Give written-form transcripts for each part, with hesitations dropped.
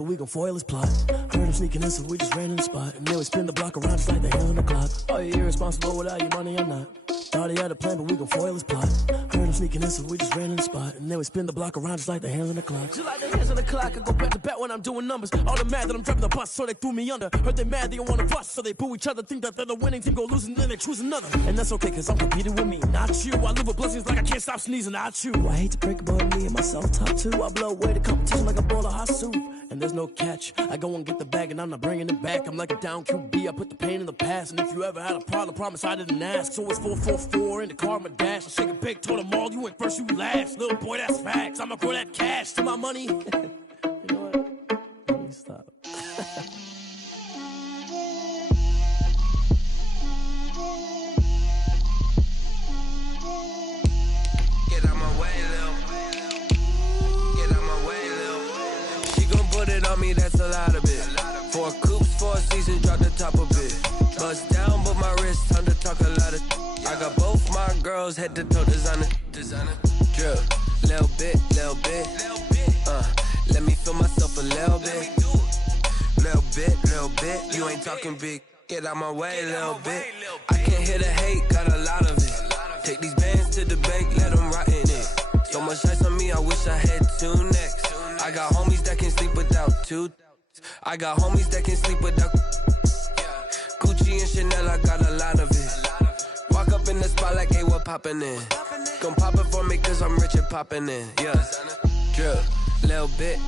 We gon' foil his plot. Heard him sneaking in, so we just ran in the spot. And then we spin the block around just like the hell in the clock. Are you irresponsible without your money or not? Thought he had a plan, but we gon' foil his plot. Heard him sneaking in, so we just ran in the spot. And then we spin the block around just like the hands on the clock. Just like the hands on the clock, I go back to back when I'm doing numbers. All the mad that I'm driving the bus, so they threw me under. Heard they mad, they don't wanna bust, so they boo each other. Think that they're the winning team, go losing, then they choose another. And that's okay, cause I'm competing with me, not you. I live with blessings like I can't stop sneezing, not you. I hate to break about me and myself top two. I blow away the competition like a bowl of hot soup. And there's no catch. I go and get the bag and I'm not bringing it back. I'm like a down QB, I put the pain in the past. And if you ever had a problem, promise I didn't ask. So it's 444 in the car, my dash. I shake a big, told them all, you went first, you last. Little boy, that's facts. I'ma grow that cash to my money. You know what? Let me stop. Get out my way, Lil. Get out my way, Lil. She gon' put it on me, that's a lot of it. 4 coops, 4 seasons, drop the top of it. Bust down, but my wrist, time to talk a lot of. I got both my girls head to toe designer. Drip, little bit. Let me feel myself a little bit. Little bit. You ain't talking big. Get out my way, little bit. I can't hear the hate, got a lot of it. Take these bands to the bank, let them rot in it. So much ice on me, I wish I had 2 necks. I got homies that can sleep without 2. I got homies that can sleep without Gucci and Chanel, I got a lot of it. Walk up in the spot like, hey, what poppin' in? Gon' pop it for me cause I'm rich and poppin' in, yeah. Drip, little bit.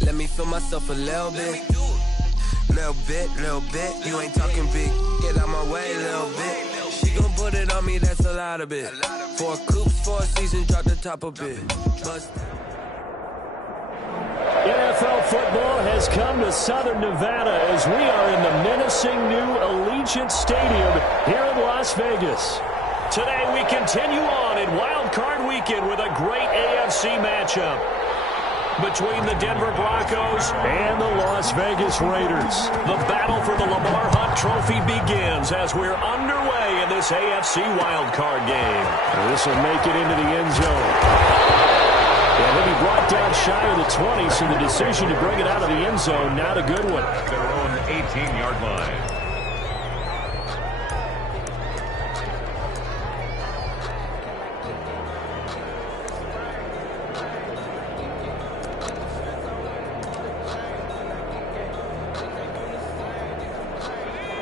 Let me feel myself a little bit. Little bit. You ain't talking big. Get out my way, little bit. She gon' put it on me, that's a lot of it. 4 coops, 4 seasons, drop the top of it. NFL football has come to Southern Nevada as we are in the menacing new Allegiant Stadium here in Las Vegas. Today we continue on in Wild Card Weekend with a great AFC matchup between the Denver Broncos and the Las Vegas Raiders. The battle for the Lamar Hunt Trophy begins as we're underway in this AFC Wild Card game. This will make it into the end zone. And he'll be brought down shy of the 20, so the decision to bring it out of the end zone, not a good one. At their own 18-yard line.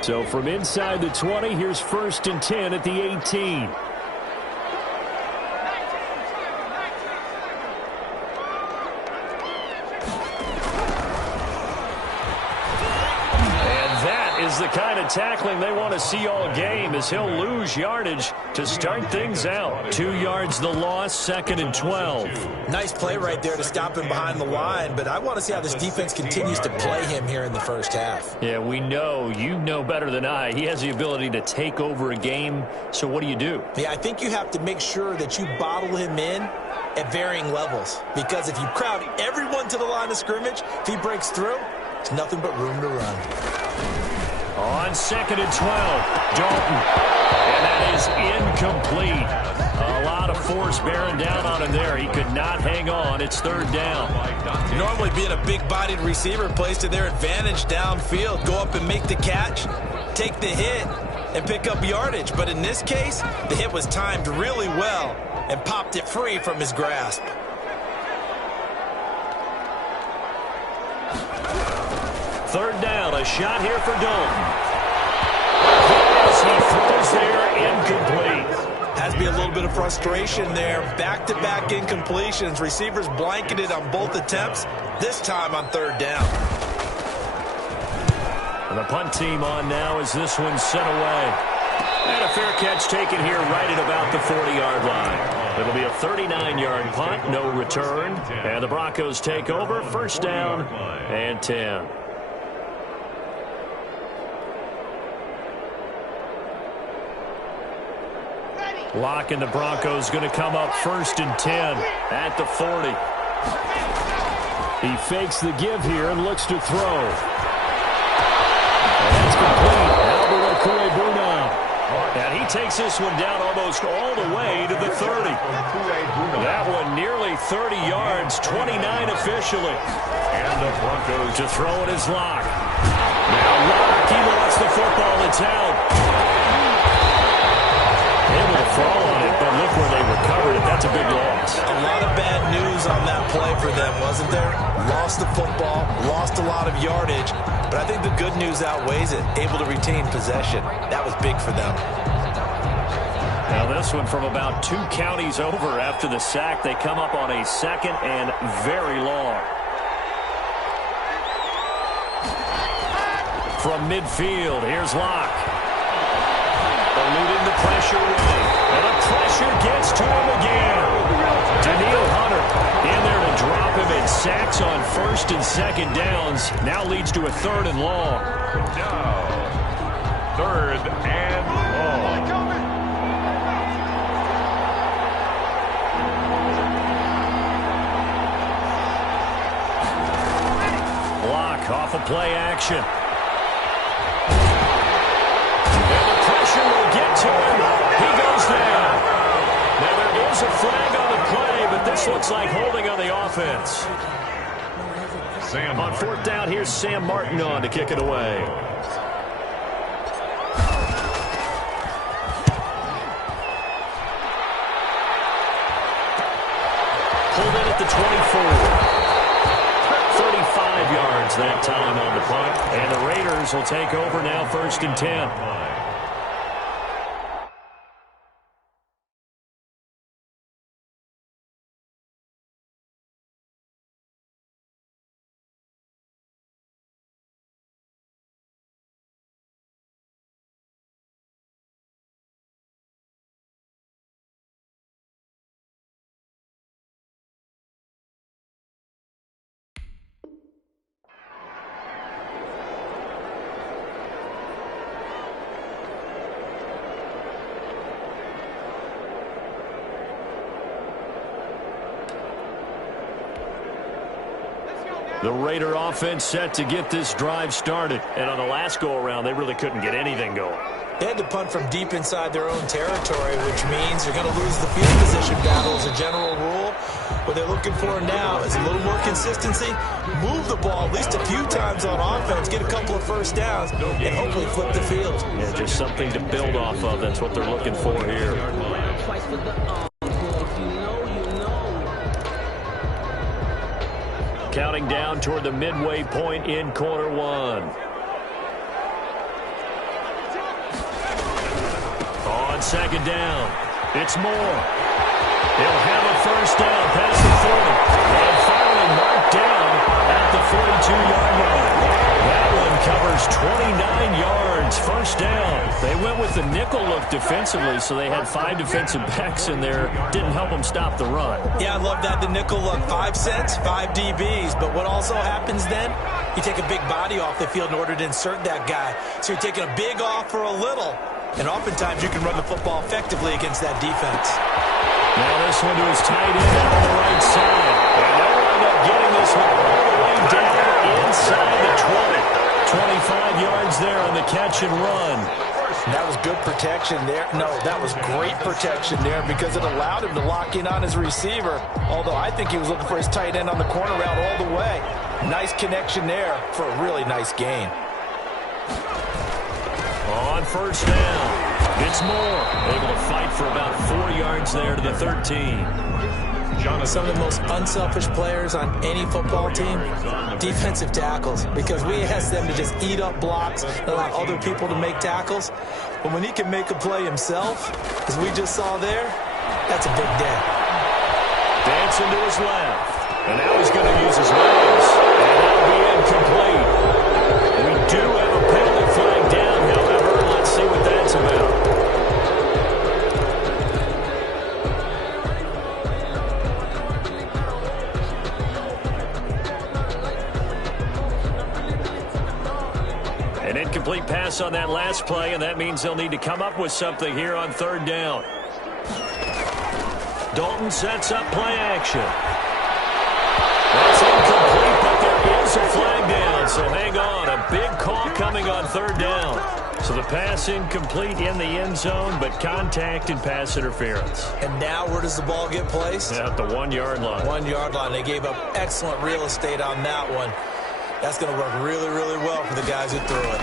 So from inside the 20, here's 1st and 10 at the 18. The kind of tackling they want to see all game as he'll lose yardage to start things out. 2 yards the loss, 2nd and 12. Nice play right there to stop him behind the line, but I want to see how this defense continues to play him here in the first half. Yeah, we know. You know better than I. He has the ability to take over a game, so what do? Yeah, I think you have to make sure that you bottle him in at varying levels, because if you crowd everyone to the line of scrimmage, if he breaks through, it's nothing but room to run. On 2nd and 12, Dalton. And that is incomplete. A lot of force bearing down on him there. He could not hang on. It's 3rd down. Normally being a big-bodied receiver plays to their advantage downfield. Go up and make the catch, take the hit, and pick up yardage. But in this case, the hit was timed really well and popped it free from his grasp. 3rd down, a shot here for Dalton. As he throws there, incomplete. Has to be a little bit of frustration there. Back-to-back incompletions. Receivers blanketed on both attempts, this time on 3rd down. And the punt team on now as this one's sent away. And a fair catch taken here right at about the 40-yard line. It'll be a 39-yard punt, no return. And the Broncos take over, 1st down and 10. Lock and the Broncos going to come up 1st and 10 at the 40. He fakes the give here and looks to throw. And that's complete. And he takes this one down almost all the way to the 30. That one nearly 30 yards, 29 officially. And the Broncos to throw it is Locke. Now Locke, he lost the football. It's out. Able to fall on it, but look where they recovered it. That's a big loss. A lot of bad news on that play for them, wasn't there? Lost the football, lost a lot of yardage, but I think the good news outweighs it. Able to retain possession. That was big for them. Now this one from about 2 counties over after the sack. They come up on a 2nd and very long. From midfield, here's Locke. Eluding the pressure away. And the pressure gets to him again. Daniil Hunter in there to drop him, and sacks on 1st and 2nd downs. Now leads to a 3rd and long. Now, 3rd and long. Locke off of play action. Will get to him. He goes down. Now there is a flag on the play, but this looks like holding on the offense. On 4th down, here's Sam Martin on to kick it away. Pulled in at the 24. 35 yards that time on the punt. And the Raiders will take over now, 1st and 10. The Raider offense set to get this drive started. And on the last go-around, they really couldn't get anything going. They had to punt from deep inside their own territory, which means they're going to lose the field position battle as a general rule. What they're looking for now is a little more consistency, move the ball at least a few times on offense, get a couple of 1st downs, and hopefully flip the field. Yeah, just something to build off of. That's what they're looking for here. Counting down toward the midway point in quarter 1. On 2nd down, it's Moore. He'll have a 1st down past the 40. And finally marked down at the 42-yard line. That one covers 29 yards, 1st down. They went with the nickel look defensively, so they had 5 defensive backs in there. Didn't help them stop the run. Yeah, I love that. The nickel look, 5 cents, 5 DBs. But what also happens then, you take a big body off the field in order to insert that guy. So you're taking a big off for a little. And oftentimes you can run the football effectively against that defense. Now this one to his tight end out on the right side. And they'll wind up getting this one all the way down inside the 20. 25 yards there on the catch and run. That was good protection there. No, that was great protection there because it allowed him to lock in on his receiver. Although I think he was looking for his tight end on the corner route all the way. Nice connection there for a really nice gain. On 1st down, it's Moore. Able to fight for about 4 yards there to the 13. Some of the most unselfish players on any football team, defensive tackles, because we ask them to just eat up blocks and allow other people to make tackles. But when he can make a play himself, as we just saw there, that's a big day. Dancing to his left, and now he's going to use his legs, and that'll be incomplete. We do have a penalty flag down, however. Let's see what that's about. An incomplete pass on that last play, and that means they'll need to come up with something here on 3rd down. Dalton sets up play action. That's incomplete, but there is a flag down, so hang on. A big call coming on 3rd down. So the pass incomplete in the end zone, but contact and pass interference. And now where does the ball get placed? At the 1-yard line. 1-yard line. They gave up excellent real estate on that one. That's going to work really, really well for the guys who threw it.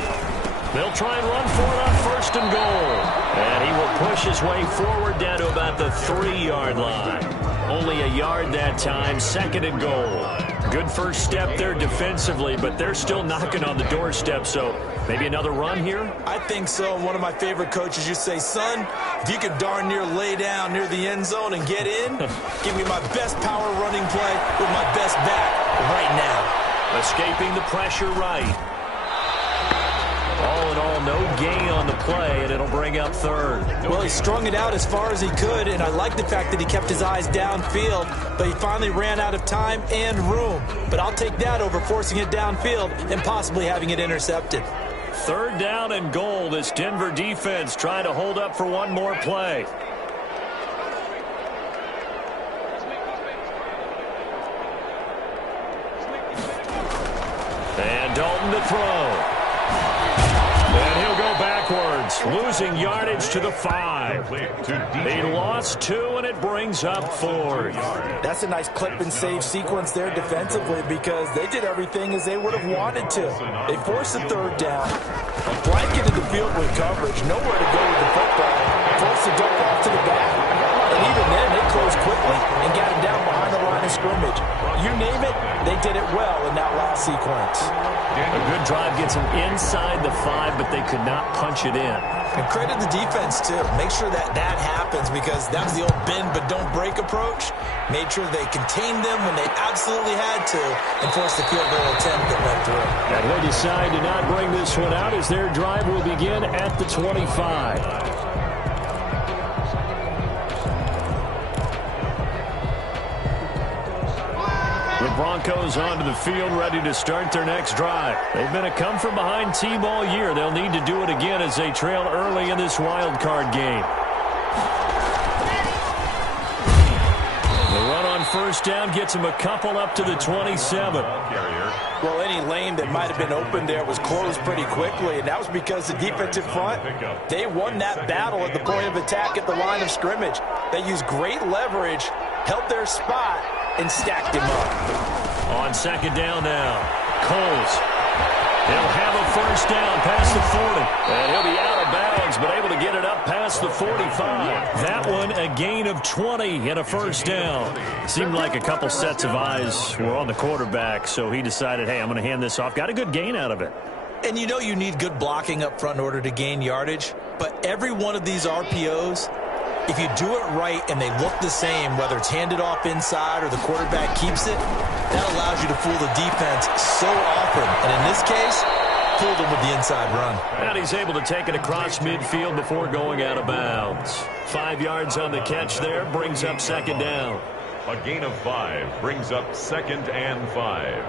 They'll try and run for it on 1st and goal. And he will push his way forward down to about the 3-yard line. Only a yard that time, 2nd and goal. Good first step there defensively, but they're still knocking on the doorstep, so maybe another run here? I think so. One of my favorite coaches used to say, son, if you could darn near lay down near the end zone and get in, give me my best power running play with my best back right now. Escaping the pressure right. All in all, no gain on the play, and it'll bring up 3rd. Well, he strung it out as far as he could, and I like the fact that he kept his eyes downfield, but he finally ran out of time and room. But I'll take that over forcing it downfield and possibly having it intercepted. 3rd down and goal. This Denver defense trying to hold up for one more play. And Dalton to throw. And he'll go backwards, losing yardage to the 5. He lost 2, and it brings up 4th. That's a nice clip and save sequence there defensively because they did everything as they would have wanted to. They forced the 3rd down, blanketed the field with coverage, nowhere to go with the football, forced the dump off to the back, and even then they closed quickly and got him down behind the line of scrimmage. You name it, they did it well in that last sequence. A good drive gets them inside the 5, but they could not punch it in. And credit the defense, too. Make sure that that happens because that was the old bend but don't break approach. Made sure they contained them when they absolutely had to and forced the field goal attempt that went through. And he'll decide to not bring this one out as their drive will begin at the 25. The Broncos onto the field, ready to start their next drive. They've been a come-from-behind team all year. They'll need to do it again as they trail early in this wild card game. The run on 1st down gets them a couple up to the 27. Well, any lane that might have been open there was closed pretty quickly, and that was because the defensive front, they won that battle at the point of attack at the line of scrimmage. They used great leverage, held their spot, and stacked him up. On 2nd down now, Coles. He'll have a 1st down past the 40. And he'll be out of bounds, but able to get it up past the 45. That one, a gain of 20 and a 1st down. Seemed like a couple sets of eyes were on the quarterback, so he decided, hey, I'm going to hand this off. Got a good gain out of it. And you know you need good blocking up front in order to gain yardage, but every one of these RPOs, if you do it right and they look the same, whether it's handed off inside or the quarterback keeps it, that allows you to fool the defense so often. And in this case, fooled him with the inside run. And he's able to take it across midfield before going out of bounds. 5 yards on the catch there, brings up 2nd down. A gain of 5 brings up 2nd and 5.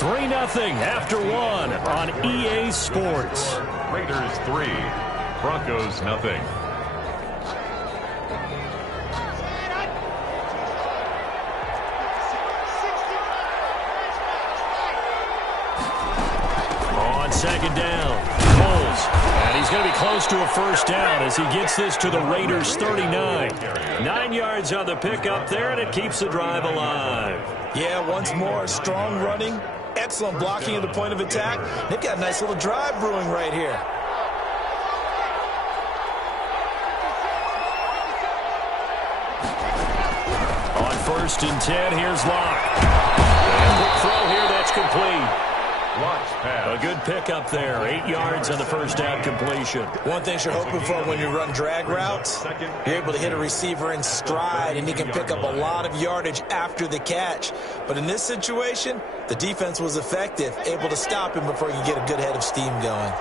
3-0 after 1 on EA Sports. Raiders 3, Broncos nothing. On 2nd down, Coles. And he's going to be close to a 1st down as he gets this to the Raiders' 39. 9 yards on the pickup there, and it keeps the drive alive. Yeah, once more, strong running, excellent blocking at the point of attack. They've got a nice little drive brewing right here. On 1st and 10, here's Locke. And quick throw here, that's complete. A good pickup there. 8 yards on the 1st down completion. One thing you're hoping for when you run drag routes, you're able to hit a receiver in stride, and he can pick up a lot of yardage after the catch. But in this situation, the defense was effective, able to stop him before he could get a good head of steam going.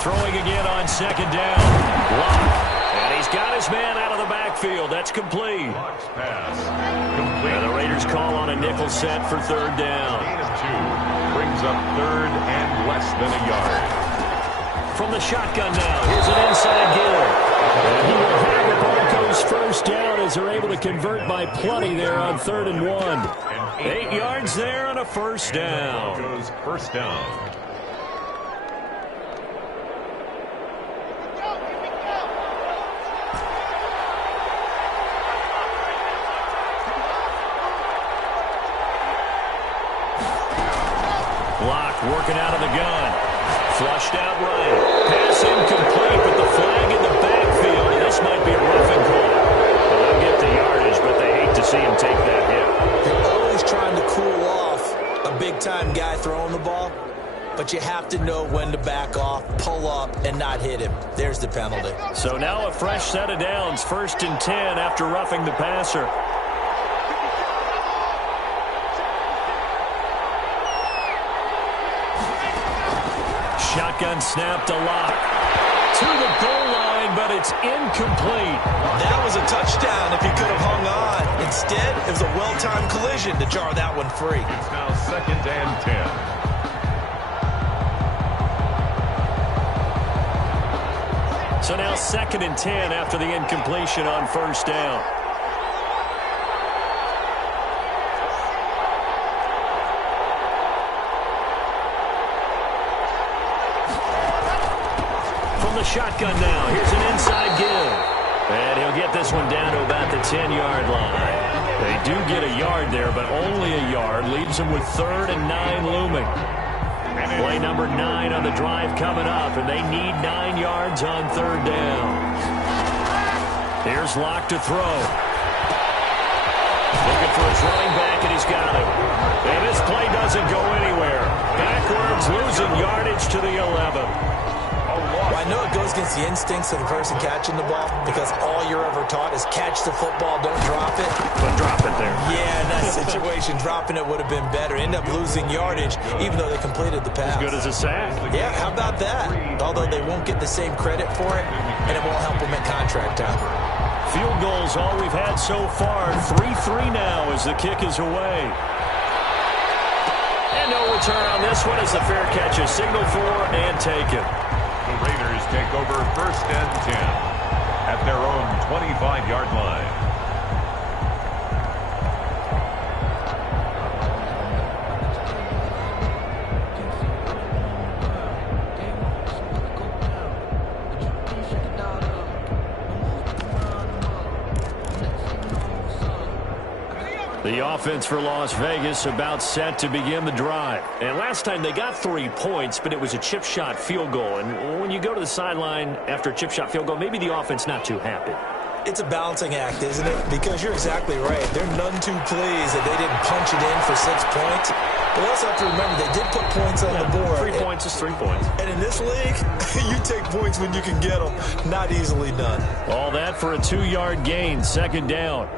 Throwing again on 2nd down. Locke. And he's got his man out of the backfield. That's complete. Pass. Complete. And the Raiders call on a nickel set for 3rd down. Gain of 2 brings up 3rd and less than a yard. From the shotgun now, here's an inside give. And he will have the Broncos 1st down Eagles are able to convert by plenty there on 3rd and 1. 8 yards there on a first down. Goes first down. Block working out of the gun. Flushed out right. Pass incomplete, but the flag in the backfield. This might be a roughing call. Well, they'll get the yardage, but they hate to see him take that hit. You're always trying to cool off a big-time guy throwing the ball, but you have to know when to back off, pull up, and not hit him. There's the penalty. So now a fresh set of downs. 1st and 10 after roughing the passer. Shotgun snap to Lock. To the goal line, but it's incomplete. That was a touchdown if he could have hung on. Instead, it was a well-timed collision to jar that one free. It's now 2nd and 10. So now 2nd and 10 after the incompletion on 1st down. Shotgun now. Here's an inside give. And he'll get this one down to about the 10-yard line. They do get a yard there, but only a yard. Leaves them with 3rd and 9 looming. Play number 9 on the drive coming up, and they need 9 yards on 3rd down. Here's Lock to throw. Looking for his running back, and he's got him. And this play doesn't go anywhere. Backwards, losing yardage to the 11. Well, I know it goes against the instincts of the person catching the ball because all you're ever taught is catch the football, don't drop it. But drop it there. Yeah, in that situation, dropping it would have been better. End up losing yardage even though they completed the pass. As good as a sack. Yeah, how about that? Although they won't get the same credit for it, and it won't help them at contract time. Field goals all we've had so far. 3-3 now as the kick is away. And no return on this one as the fair catch is signaled for and taken. The Raiders take over 1st and 10 at their own 25-yard line. The offense for Las Vegas about set to begin the drive. And last time they got 3 points, but it was a chip shot field goal. And when you go to the sideline after a chip shot field goal, maybe the offense not too happy. It's a balancing act, isn't it? Because you're exactly right. They're none too pleased that they didn't punch it in for 6 points. But we also have to remember they did put points on the board. 3 points is 3 points. And in this league, you take points when you can get them. Not easily done. All that for a 2-yard gain, 2nd down.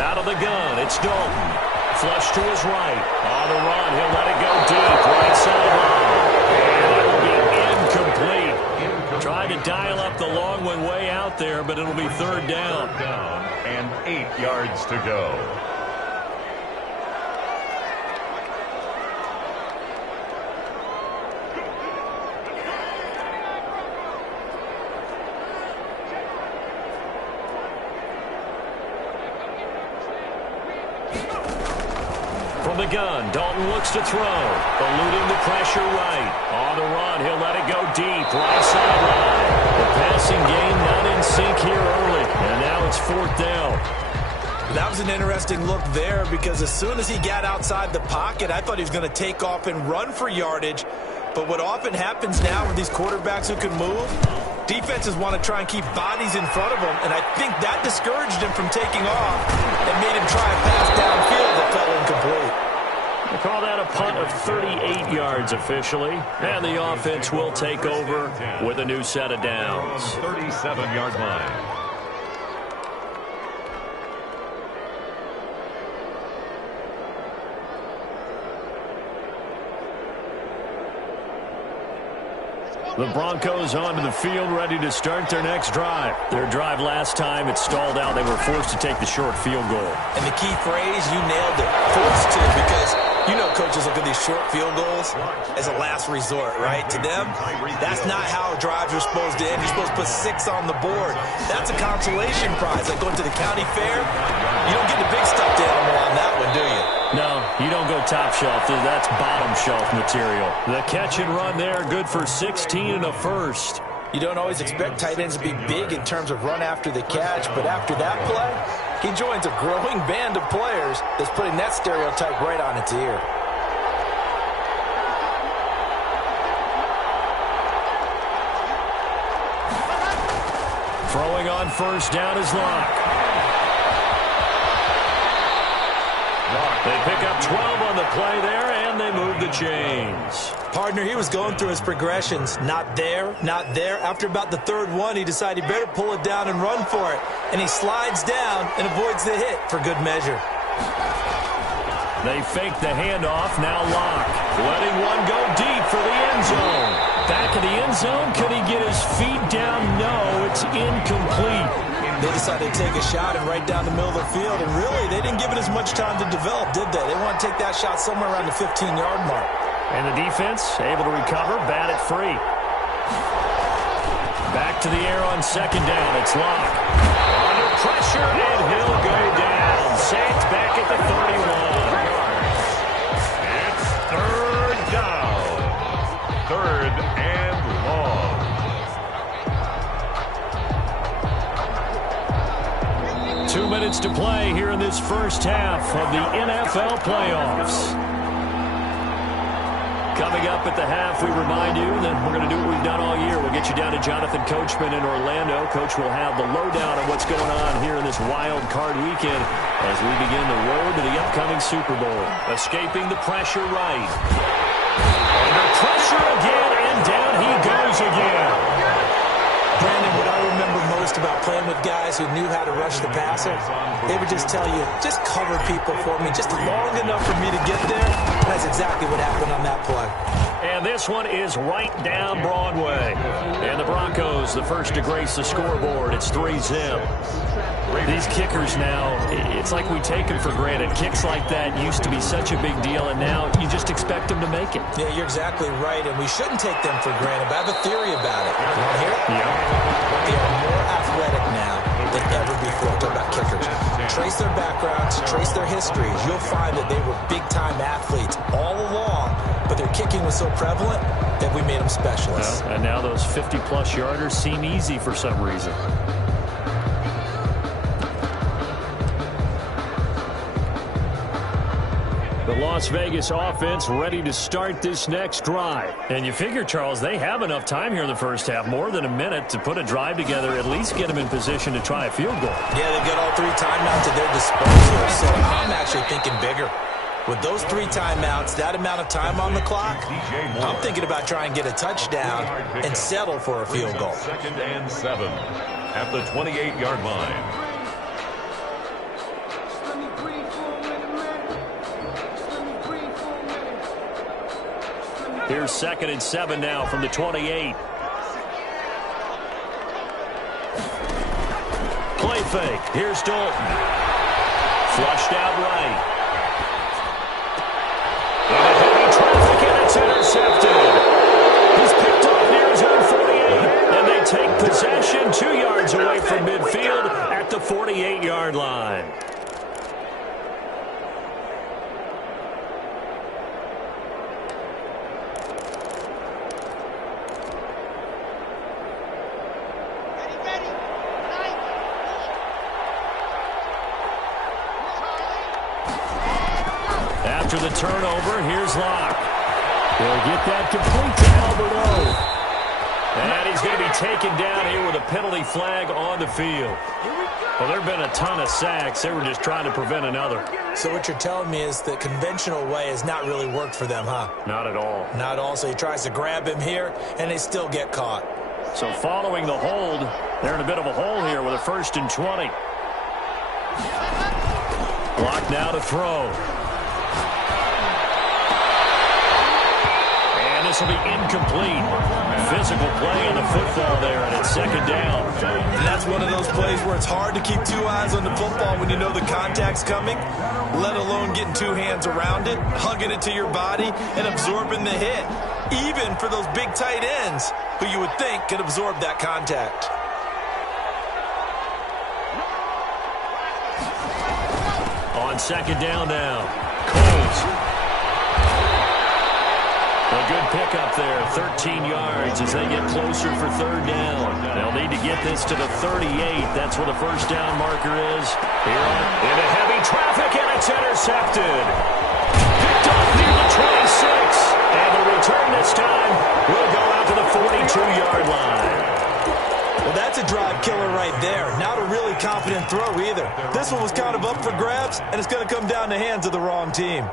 Out of the gun, it's Dalton. Flush to his right. On the run, he'll let it go deep. Right sideline. And it'll be incomplete. Tried to dial up the long one way out there, but it'll be 3rd down. And 8 yards to go. From the gun, Dalton looks to throw. Eluding the pressure right. On the run, he'll let it go deep. Right sideline. The passing game not in sync here early. And now it's 4th down. That was an interesting look there because as soon as he got outside the pocket, I thought he was going to take off and run for yardage. But what often happens now with these quarterbacks who can move, defenses want to try and keep bodies in front of them, and I think that discouraged him from taking off and made him try a pass downfield that fell incomplete. They call that a punt of 38 yards officially, and the offense will take over with a new set of downs. 37-yard line. The Broncos onto the field, ready to start their next drive. Their drive last time, it stalled out. They were forced to take the short field goal. And the key phrase, you nailed it, forced to, because you know coaches look at these short field goals as a last resort, right? To them, that's not how drives are supposed to end. You're supposed to put 6 on the board. That's a consolation prize. Like going to the county fair, you don't get the big stuffed animal on that one, do you? No, you don't go top shelf. That's bottom shelf material. The catch and run there, good for 16 and a first. You don't always expect tight ends to be big in terms of run after the catch, but after that play, he joins a growing band of players that's putting that stereotype right on its ear. Throwing on first down is Locke. They pick up 12 on the play there, and they move the chains. Partner, he was going through his progressions. Not there, not there. After about the third one, he decided he better pull it down and run for it. And he slides down and avoids the hit for good measure. They fake the handoff. Now Locke letting one go deep for the end zone. Back of the end zone. Could he get his feet down? No, it's incomplete. They decided to take a shot and right down the middle of the field. And really, they didn't give it as much time to develop, did they? They want to take that shot somewhere around the 15-yard mark. And the defense able to recover, bat it free. Back to the air on second down. It's Locke. Under pressure, and he'll go down. Saints back at the 31. It's third down. Third and long. 2 minutes to play here in this first half of the NFL playoffs. Coming up at the half, we remind you that we're going to do what we've done all year. We'll get you down to Jonathan Coachman in Orlando. Coach will have the lowdown on what's going on here in this wild card weekend as we begin the road to the upcoming Super Bowl. Escaping the pressure right. Under pressure again, and down he goes again. Brandon, what I remember most about playing with guys who knew how to rush the passer, they would just tell you, just cover people for me, just long enough for me to get there. That's exactly what happened on that play. And this one is right down Broadway. And the Broncos, the first to grace the scoreboard. It's 3-zip. These kickers now, it's like we take them for granted. Kicks like that used to be such a big deal, and now you just expect them to make it. Yeah, you're exactly right, and we shouldn't take them for granted, but I have a theory about it. You want to hear it? Yeah. They are more athletic now than ever before. Talk about kickers. Trace their backgrounds, trace their histories. You'll find that they were big-time athletes all along, but their kicking was so prevalent that we made them specialists. Well, and now those 50-plus yarders seem easy for some reason. The Las Vegas offense ready to start this next drive. And you figure, Charles, they have enough time here in the first half, more than a minute, to put a drive together, at least get them in position to try a field goal. Yeah, they've got all 3 timeouts at their disposal, so I'm actually thinking bigger. With those 3 timeouts, that amount of time on the clock, I'm thinking about trying to get a touchdown and settle for a field goal. 2nd and 7 at the 28-yard line. Here's 2nd and 7 now from the 28. Play fake. Here's Dalton. Flushed out right. And heavy traffic, and it's intercepted. He's picked off near his own 48. And they take possession 2 yards away from midfield at the 48-yard line. After the turnover, here's Locke. He'll get that complete to Alberto. And he's going to be taken down here with a penalty flag on the field. Well, there have been a ton of sacks. They were just trying to prevent another. So what you're telling me is the conventional way has not really worked for them, huh? Not at all. Not at all. So he tries to grab him here, and they still get caught. So following the hold, they're in a bit of a hole here with a 1st and 20. Locke now to throw. And this will be incomplete. Physical play on the football there, and it's second down. And that's one of those plays where it's hard to keep two eyes on the football when you know the contact's coming, let alone getting two hands around it, hugging it to your body, and absorbing the hit, even for those big tight ends who you would think could absorb that contact. On second down now, Colts. A good pickup there, 13 yards as they get closer for third down. They'll need to get this to the 38. That's where the first down marker is. Here on into heavy traffic, and it's intercepted. Picked off near the 26. And the return this time will go out to the 42-yard line. Well, that's a drive killer right there. Not a really confident throw either. This one was kind of up for grabs, and it's going to come down the hands of the wrong team.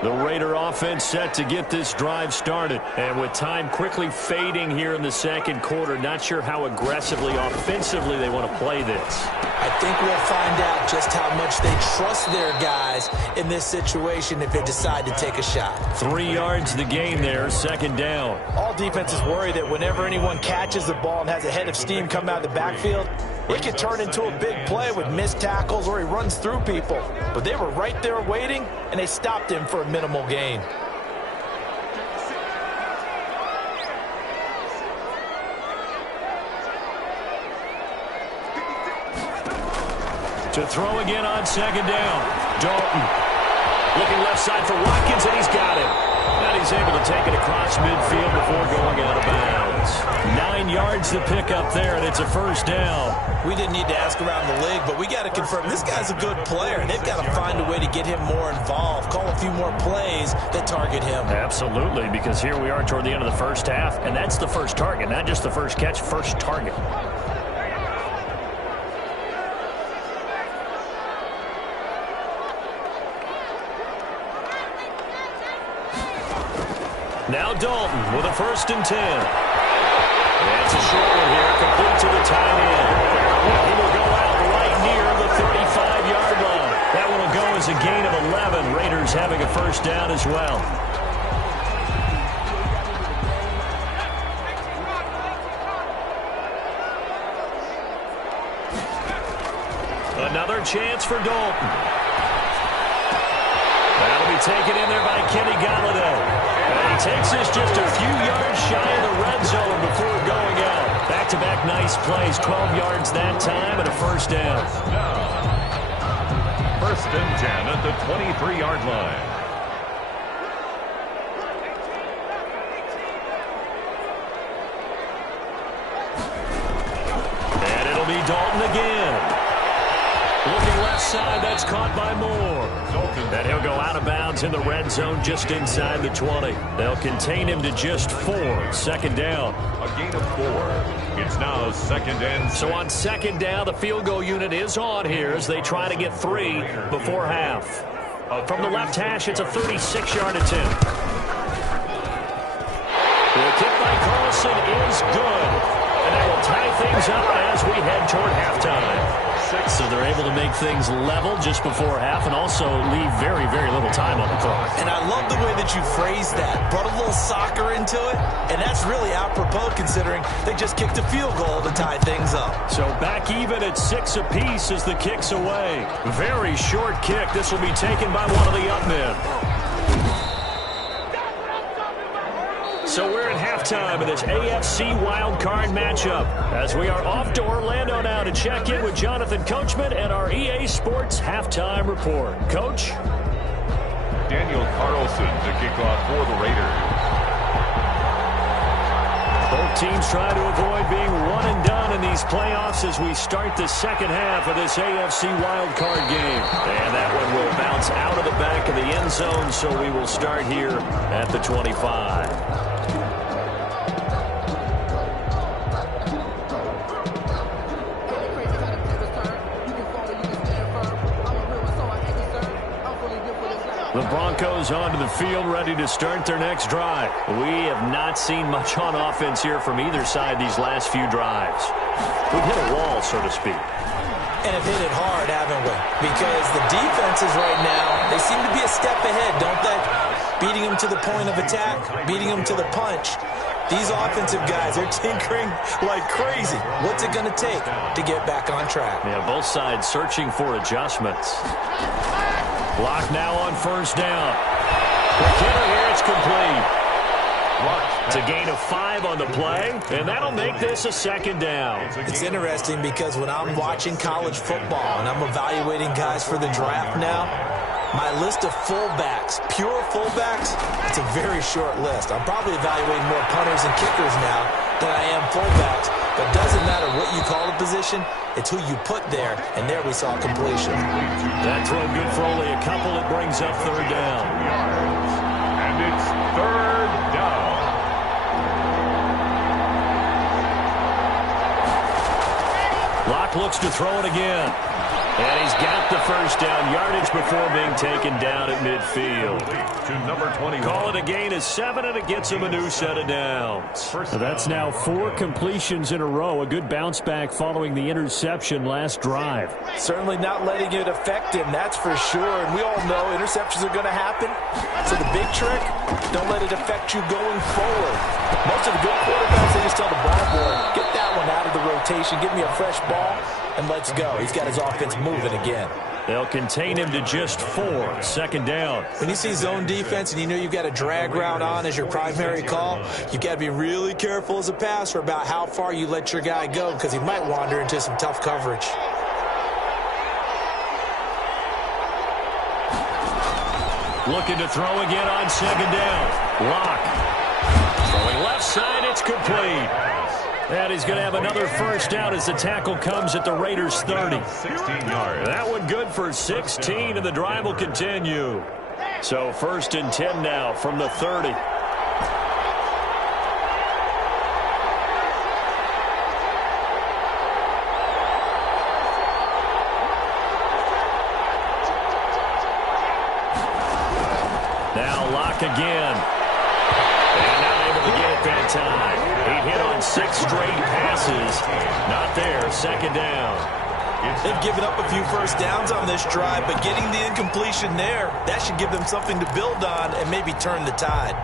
The Raider offense set to get this drive started. And with time quickly fading here in the second quarter, not sure how aggressively, offensively they want to play this. I think we'll find out just how much they trust their guys in this situation if they decide to take a shot. 3 yards the gain there, second down. All defenses worry that whenever anyone catches the ball and has a head of steam come out of the backfield, it can turn into a big play with missed tackles or he runs through people. But they were right there waiting, and they stopped him for a minimal gain. To throw again on second down. Dalton looking left side for Watkins, and he's got it. And he's able to take it across midfield before going out of bounds. 9 yards to pick up there, and it's a first down. We didn't need to ask around the league, but we got to confirm this guy's a good player. They've got to find a way to get him more involved, call a few more plays that target him. Absolutely, because here we are toward the end of the first half, and that's the first target, not just the first catch, first target. Now Dalton with a 1st and 10. That's a short one here, complete to the tight end. He will go out right near the 35-yard line. That one will go as a gain of 11. Raiders having a first down as well. Another chance for Dalton. That'll be taken in there by Kenny Galladay. And he takes this just a few yards shy of the red zone before going out. Back-to-back nice plays, 12 yards that time and a first down. First and 10 at the 23-yard line. And it'll be Dalton again. Looking left side, that's caught by Moore. And he'll go out of bounds in the red zone just inside the 20. They'll contain him to just 4. Second down. A gain of 4. It's now second and 6. So on second down, the field goal unit is on here as they try to get 3 before half. From the left hash, it's a 36-yard attempt. The kick by Carlson is good. And that will tie things up as we head toward halftime. So they're able to make things level just before half and also leave very, very little time on the clock. And I love the way that you phrased that. Brought a little soccer into it, and that's really apropos considering they just kicked a field goal to tie things up. So back even at 6 apiece as the kick's away. Very short kick. This will be taken by one of the up men. So we're at halftime of this AFC wildcard matchup as we are off to Orlando now to check in with Jonathan Coachman and our EA Sports halftime report. Coach? Daniel Carlson to kick off for the Raiders. Both teams try to avoid being one and done in these playoffs as we start the second half of this AFC wildcard game. And that one will bounce out of the back of the end zone, so we will start here at the 25. The Broncos onto the field, ready to start their next drive. We have not seen much on offense here from either side these last few drives. We've hit a wall, so to speak. And have hit it hard, haven't we? Because the defenses right now, they seem to be a step ahead, don't they? Beating them to the point of attack, beating them to the punch. These offensive guys are tinkering like crazy. What's it going to take to get back on track? Yeah, both sides searching for adjustments. Block now on first down. McKinnon here, it's complete. It's a gain of 5 on the play, and that'll make this a second down. It's interesting because when I'm watching college football and I'm evaluating guys for the draft now, my list of fullbacks, pure fullbacks, it's a very short list. I'm probably evaluating more punters and kickers now than I am fullbacks, but it doesn't matter what you call the position, it's who you put there, and there we saw completion. That throw good for only a couple. It brings up third down. And it's third down. Locke looks to throw it again. And he's got the first down yardage before being taken down at midfield. To number 21. Call it a gain of 7, and it gets him a new set of downs. That's now 4 completions in a row. A good bounce back following the interception last drive. Certainly not letting it affect him, that's for sure. And we all know interceptions are going to happen. So the big trick, don't let it affect you going forward. Most of the good quarterbacks, they just tell the ball boy, get that one out of the rotation, give me a fresh ball, and let's go. He's got his offense moving again. They'll contain him to just 4. Second down. When you see zone defense and you know you've got a drag route on as your primary call, you've got to be really careful as a passer about how far you let your guy go because he might wander into some tough coverage. Looking to throw again on second down. Locke. Throwing left side, it's complete. And he's going to have another first down as the tackle comes at the Raiders' 30. 16 yards. That one good for 16, and the drive will continue. So first and 10 now from the 30. Now Locke again. And not able to get it that time. He hit on 6 straight passes. Not there. Second down. They've given up a few first downs on this drive, but getting the incompletion there, that should give them something to build on and maybe turn the tide.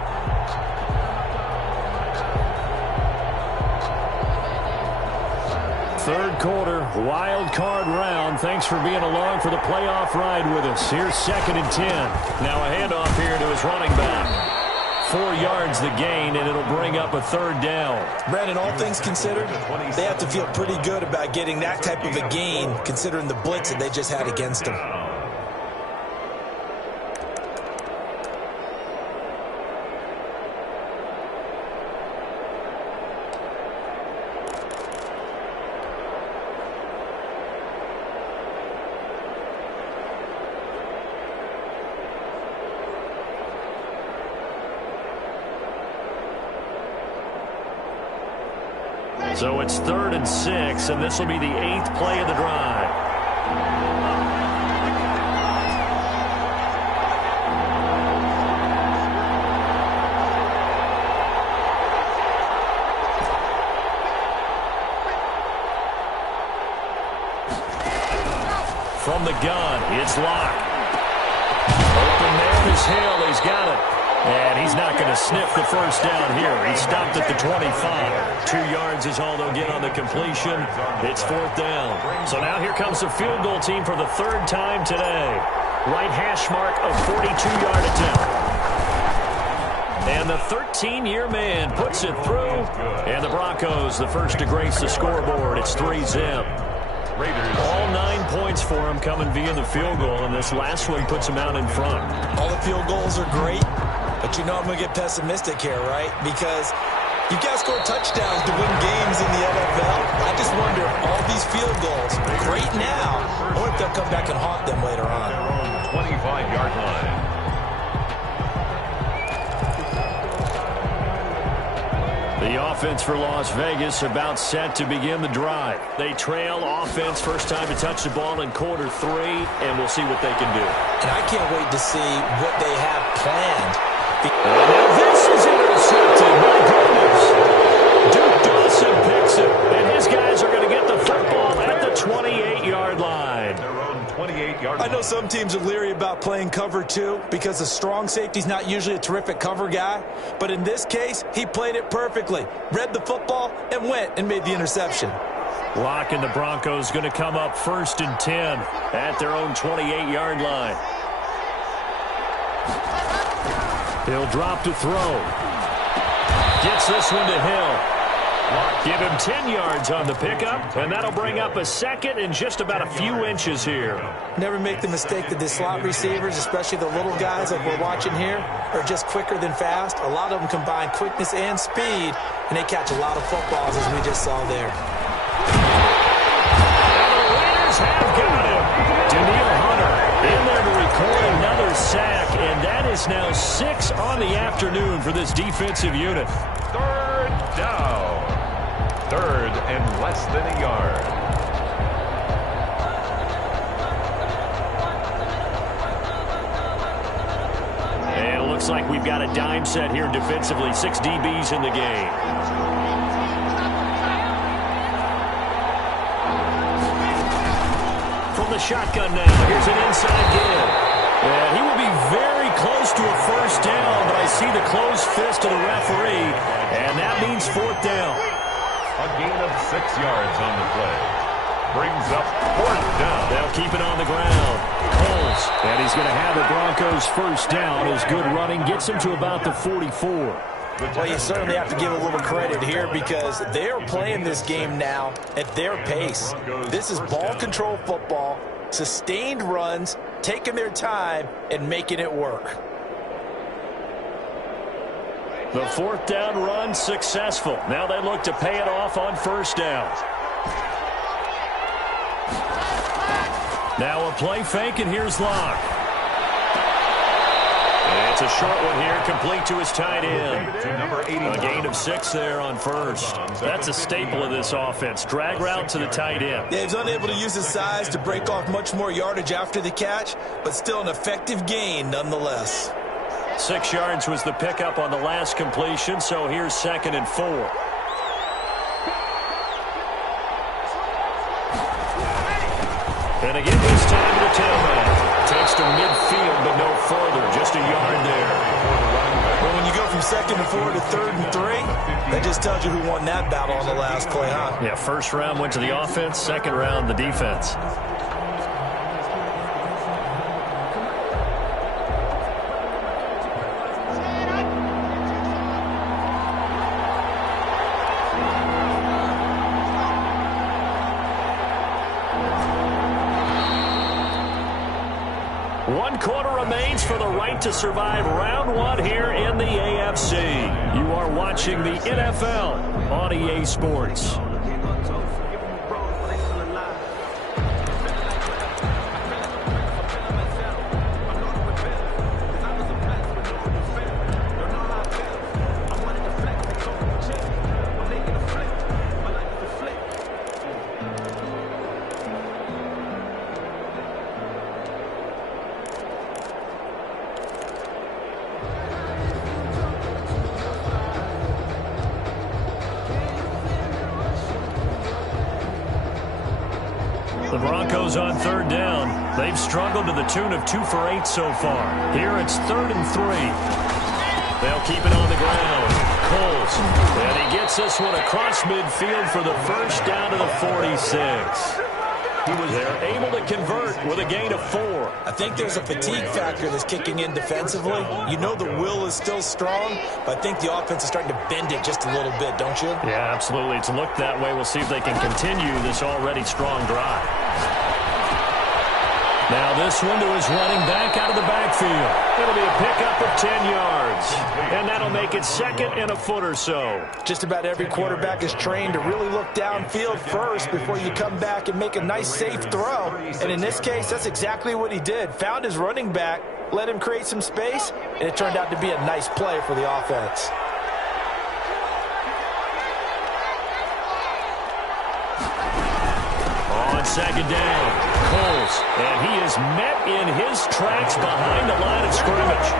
Third quarter, wild card round. Thanks for being along for the playoff ride with us. Here's second and 10. Now a handoff here to his running back. 4 yards the gain, and it'll bring up a third down. Brandon, all things considered, they have to feel pretty good about getting that type of a gain, considering the blitz that they just had against them. So it's 3rd and 6, and this will be the 8th play of the drive. From the gun, it's Locke. Open man is Hill. He's got it. And he's not going to sniff the first down here. He stopped at the 25. 2 yards is all they'll get on the completion. It's 4th down. So now here comes the field goal team for the 3rd time today. Right hash mark of 42-yard attempt. And the 13-year man puts it through. And the Broncos, the first to grace the scoreboard. It's 3-zip. Raiders. All 9 points for him coming via the field goal, and this last one puts him out in front. All the field goals are great, but you know I'm going to get pessimistic here, right? Because you got to score touchdowns to win games in the NFL. I just wonder if all these field goals, great now, or if they'll come back and haunt them later on. Their own 25-yard line. The offense for Las Vegas about set to begin the drive. They trail offense, first time to touch the ball in quarter 3, and we'll see what they can do. And I can't wait to see what they have planned. And now this is intercepted. My goodness. Duke Dawson picks it, and his guys are going to get the football at the 28-yard line. I know some teams are leery about playing cover 2 because the strong safety's not usually a terrific cover guy. But in this case, he played it perfectly. Read the football and went and made the interception. Lock and the Broncos going to come up 1st and 10 at their own 28-yard line. He'll drop to throw. Gets this one to Hill. Give him 10 yards on the pickup, and that'll bring up a 2nd and just about a few inches here. Never make the mistake that the slot receivers, especially the little guys like we're watching here, are just quicker than fast. A lot of them combine quickness and speed, and they catch a lot of footballs, as we just saw there. Have got him. Daniil Hunter in there to record another sack, and that is now 6 on the afternoon for this defensive unit. 3rd down. 3rd and less than a yard. And it looks like we've got a dime set here defensively. 6 DBs in the game. The shotgun now. Here's an inside give. And he will be very close to a 1st down, but I see the closed fist of the referee, and that means 4th down. A gain of 6 yards on the play. Brings up 4th down. They'll keep it on the ground. Coles, and he's going to have the Broncos 1st down. His good running gets him to about the 44. Well, you certainly have to give a little credit here because they're playing this game now at their pace. This is ball control football, sustained runs, taking their time, and making it work. The 4th down run successful. Now they look to pay it off on 1st down. Now a play fake, and here's Locke. It's a short one here, complete to his tight end. A gain of 6 there on 1st. That's a staple of this offense. Drag route to the tight end. Yeah, he's unable to use his size to break off much more yardage after the catch, but still an effective gain nonetheless. 6 yards was the pickup on the last completion, so here's 2nd and 4. And again this time to the tailback. Takes to midfield, but no further. Just a yard there. Well, when you go from 2nd and 4 to 3rd and 3, that just tells you who won that battle on the last play, huh? Yeah, 1st round went to the offense, 2nd round the defense. One quarter remains for the right to survive round 1 here in the AFC. You are watching the NFL on EA Sports. The Broncos on 3rd down. They've struggled to the tune of 2 for 8 so far. Here it's 3rd and 3. They'll keep it on the ground. Coles. And he gets this one across midfield for the 1st down to the 46. They're able to convert with a gain of 4. I think there's a fatigue factor that's kicking in defensively. You know the will is still strong, but I think the offense is starting to bend it just a little bit, don't you? Yeah, absolutely. It's looked that way. We'll see if they can continue this already strong drive. Now this one to his running back out of the backfield. It'll be a pickup of 10 yards. And that'll make it 2nd and a foot or so. Just about every quarterback is trained to really look downfield first before you come back and make a nice, safe throw. And in this case, that's exactly what he did. Found his running back, let him create some space, and it turned out to be a nice play for the offense. On 2nd down, Coles, and he is met in his tracks behind the line of scrimmage.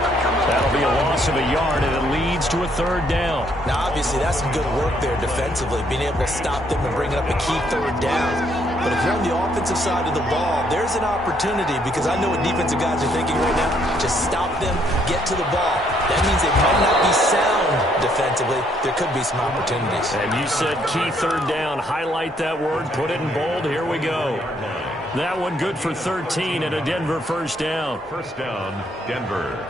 That'll be a loss of a yard, and it leads leads to a third down. Now, obviously, that's some good work there defensively, being able to stop them and bringing up a key third down. But if you're on the offensive side of the ball, there's an opportunity, because I know what defensive guys are thinking right now. Just stop them, get to the ball. That means they might not be sound defensively. There could be some opportunities. And you said key third down. Highlight that word, put it in bold. Here we go. That one good for 13 and a Denver first down. First down, Denver.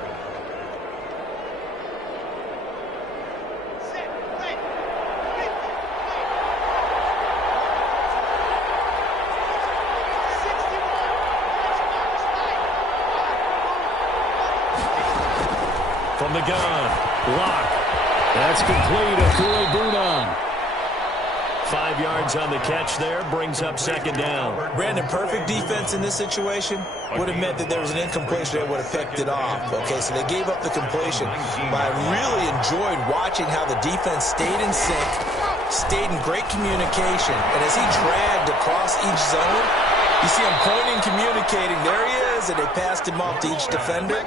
From the gun, Locke. That's complete. Akua-Bunan. 5 yards on the catch there, brings up second down. Brandon, perfect defense in this situation would have meant that there was an incompletion. They would have picked it off. Okay, so they gave up the completion. But I really enjoyed watching how the defense stayed in sync, stayed in great communication. And as he dragged across each zone, you see him pointing, communicating. There he is, and they passed him off to each defender.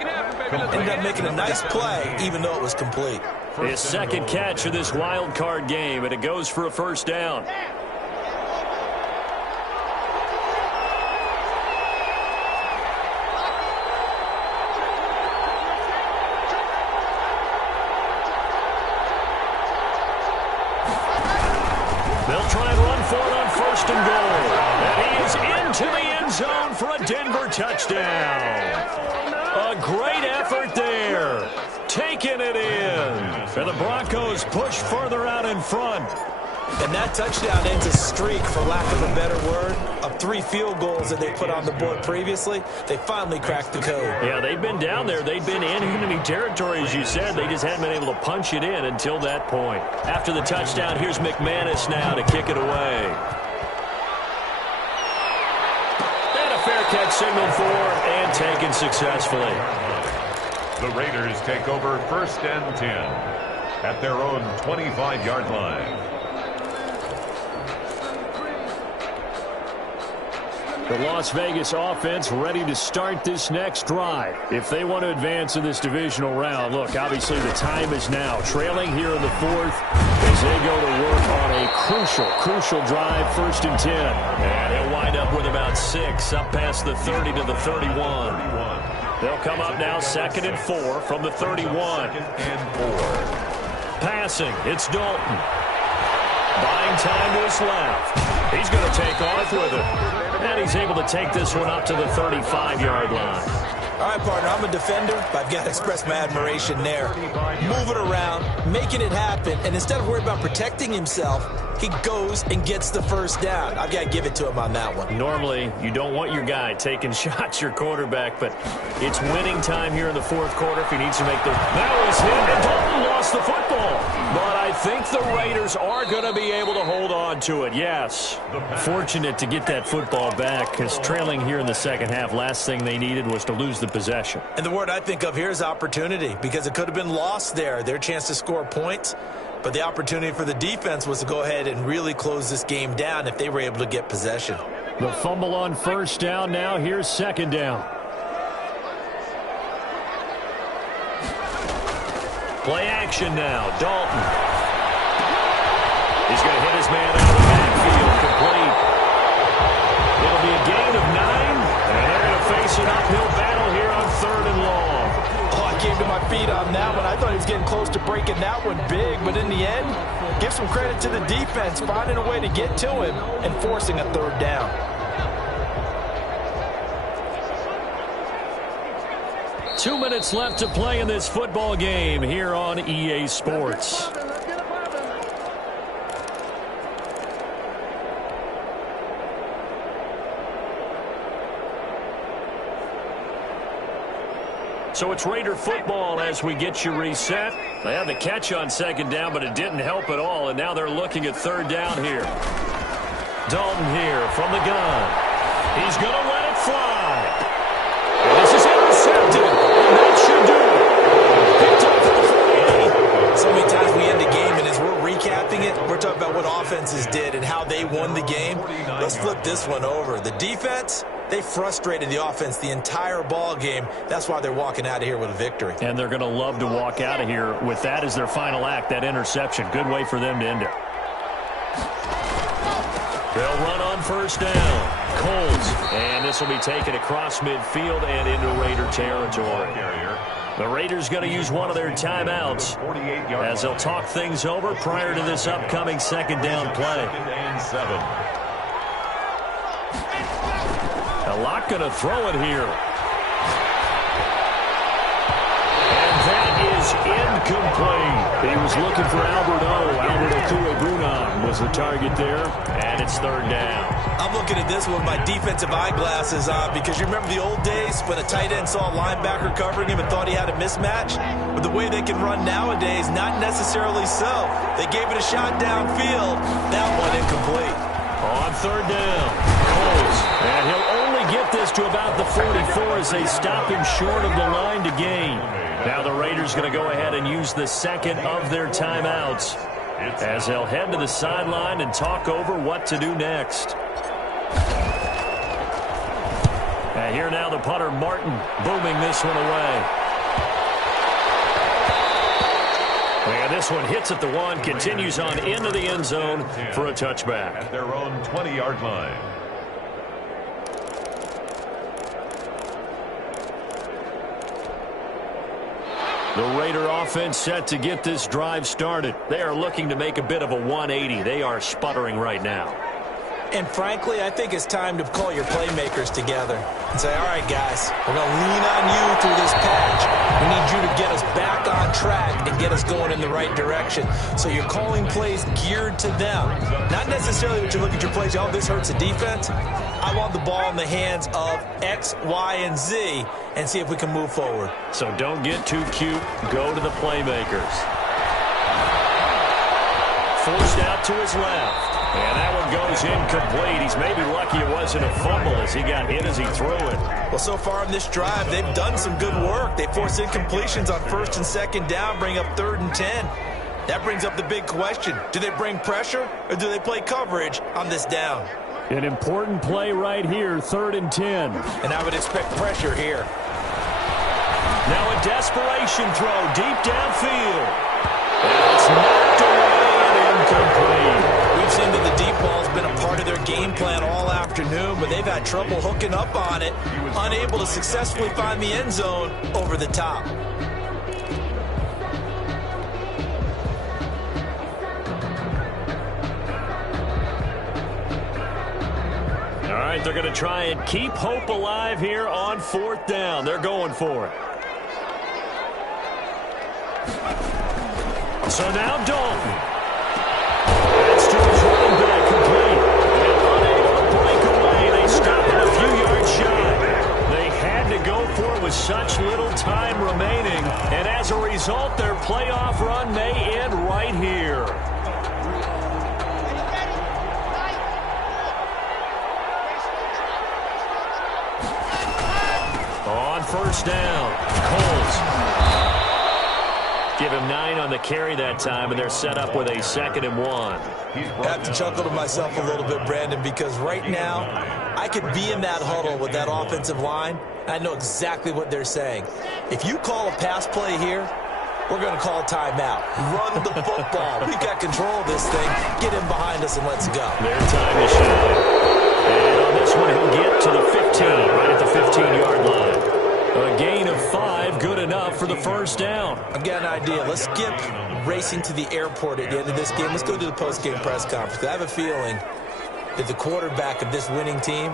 Ended up making a nice play, even though it was complete. His second catch of this wild card game, and it goes for a first down. They'll try and run for it on first and goal. And he is into the end zone for a Denver touchdown. A great effort there. Taking it in. And the Broncos push further out in front. And that touchdown ends a streak, for lack of a better word, of 3 field goals that they put on the board previously. They finally cracked the code. Yeah, they've been down there. They've been in enemy territory, as you said. They just hadn't been able to punch it in until that point. After the touchdown, here's McManus now to kick it away. And a fair catch signaled for and taken successfully. The Raiders take over first and 10 at their own 25-yard line. The Las Vegas offense ready to start this next drive. If they want to advance in this divisional round, look, obviously the time is now. Trailing here in the fourth as they go to work on a crucial drive, first and 10. And he'll wind up with about 6, up past the 30 to the 31. They'll come up now second and 4 from the 31. Passing, it's Dalton. Buying time to his left. He's going to take off with it. And he's able to take this one up to the 35-yard line. All right, partner, I'm a defender, but I've got to express my admiration there. Moving around, making it happen, and instead of worrying about protecting himself, he goes and gets the first down. I've got to give it to him on that one. Normally, you don't want your guy taking shots, your quarterback, but it's winning time here in the fourth quarter if he needs to make the... That was him, and Dalton lost the football. But I think the Raiders are going to be able to hold on to it, yes. Fortunate to get that football back, because trailing here in the second half, last thing they needed was to lose the possession. And the word I think of here is opportunity, because it could have been lost there, their chance to score points. But the opportunity for the defense was to go ahead and really close this game down if they were able to get possession. The fumble on first down now. Here's second down. Play action now. Dalton. He's going to hit his man out of the backfield. Complete. It'll be a gain of 9, and they're going to face an uphill battle here on third and long. Came to my feet on that one. I thought he was getting close to breaking that one big, but in the end, give some credit to the defense, finding a way to get to him and forcing a third down. Two minutes left to play in this football game here on EA Sports. So it's Raider football as we get you reset. They had the catch on second down, but it didn't help at all, and now they're looking at third down here. Dalton here from the gun. He's going to let it fly. And this is intercepted, and that should do it. Picked up for the 48. So many times we end the game, and as we're recapping it, we're talking about what offenses did and how they won the game. Let's flip this one over. The defense, They frustrated the offense the entire ball game. That's why they're walking out of here with a victory. And they're going to love to walk out of here with that as their final act, that interception. Good way for them to end it. They'll run on first down. Colts. And this will be taken across midfield and into Raider territory. The Raiders going to use one of their timeouts as they'll talk things over prior to this upcoming second down play. A lot going to throw it here. And that is incomplete. He was looking for Albert Okuegbunam was the target there, and it's third down. I'm looking at this one with my defensive eyeglasses on because you remember the old days when a tight end saw a linebacker covering him and thought he had a mismatch? But the way they can run nowadays, not necessarily so. They gave it a shot downfield. That one incomplete. On third down, Colts. And he'll only get this to about the 44 as they stop him short of the line to gain. Now the Raiders going to go ahead and use the second of their timeouts as they'll head to the sideline and talk over what to do next. And here now the punter, Martin, booming this one away. And this one hits at the one, continues on into the end zone for a touchback. At their own 20-yard line. The Raider offense set to get this drive started. They are looking to make a bit of a 180. They are sputtering right now. And frankly, I think it's time to call your playmakers together and say, all right, guys, we're going to lean on you through this patch. We need you to get us back on track and get us going in the right direction. So you're calling plays geared to them. Not necessarily that you look at your plays, oh, this hurts the defense. I want the ball in the hands of X, Y, and Z and see if we can move forward. So don't get too cute. Go to the playmakers. Forced out to his left. And that one goes incomplete. He's maybe lucky it wasn't a fumble as he got hit as he threw it. Well, so far in this drive, they've done some good work. They forced incompletions on first and second down, bring up 3rd and 10. That brings up the big question. Do they bring pressure or do they play coverage on this down? An important play right here, 3rd and 10. And I would expect pressure here. Now a desperation throw deep downfield. And it's knocked away and incomplete. We've seen that the deep ball's been a part of their game plan all afternoon, but they've had trouble hooking up on it, unable to successfully find the end zone over the top. All right, they're going to try and keep hope alive here on 4th down. They're going for it. So now Dalton. That's to his running back, complete. And unable to break away. They stop him a few yards shy. They had to go for it with such little time remaining. And as a result, their playoff run may end right here. On first down, Colts. Give him 9 on the carry that time, and they're set up with a 2nd and 1. I have to chuckle to myself a little bit, Brandon, because right now I could be in that huddle with that offensive line, and I know exactly what they're saying. If you call a pass play here, we're going to call a timeout. Run the football. We've got control of this thing. Get in behind us and let's go. Their time to shine. And on this one, he'll get to the 15, right at the 15-yard line. A gain of 5, good enough for the first down. I've got an idea. Let's skip racing to the airport at the end of this game. Let's go to the post-game press conference. I have a feeling that the quarterback of this winning team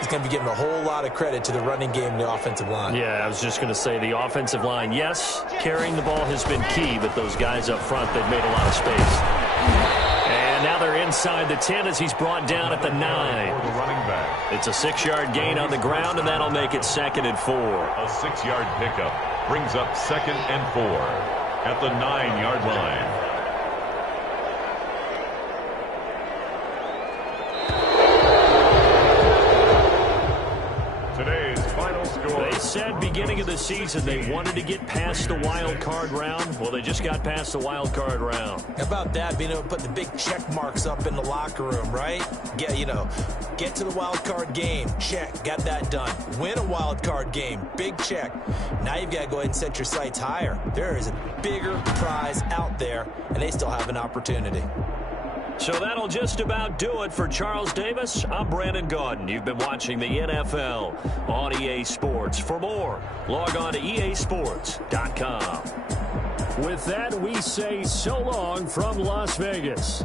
is going to be giving a whole lot of credit to the running game and the offensive line. Yeah, I was just going to say the offensive line, yes, carrying the ball has been key, but those guys up front, they've made a lot of space. And now they're inside the 10 as he's brought down at the 9. It's a 6-yard gain on the ground, and that'll make it 2nd and 4. A 6-yard pickup brings up 2nd and 4 at the 9-yard line. said beginning of the season they wanted to get past the wild card round. Well, they just got past the wild card round. How about that, being able to put the big check marks up in the locker room, right? Get to the wild card game, check, got that done. Win a wild card game, big check. Now you've got to go ahead and set your sights higher. There is a bigger prize out there, and they still have an opportunity. So that'll just about do it for Charles Davis. I'm Brandon Gaudin. You've been watching the NFL on EA Sports. For more, log on to easports.com. With that, we say so long from Las Vegas.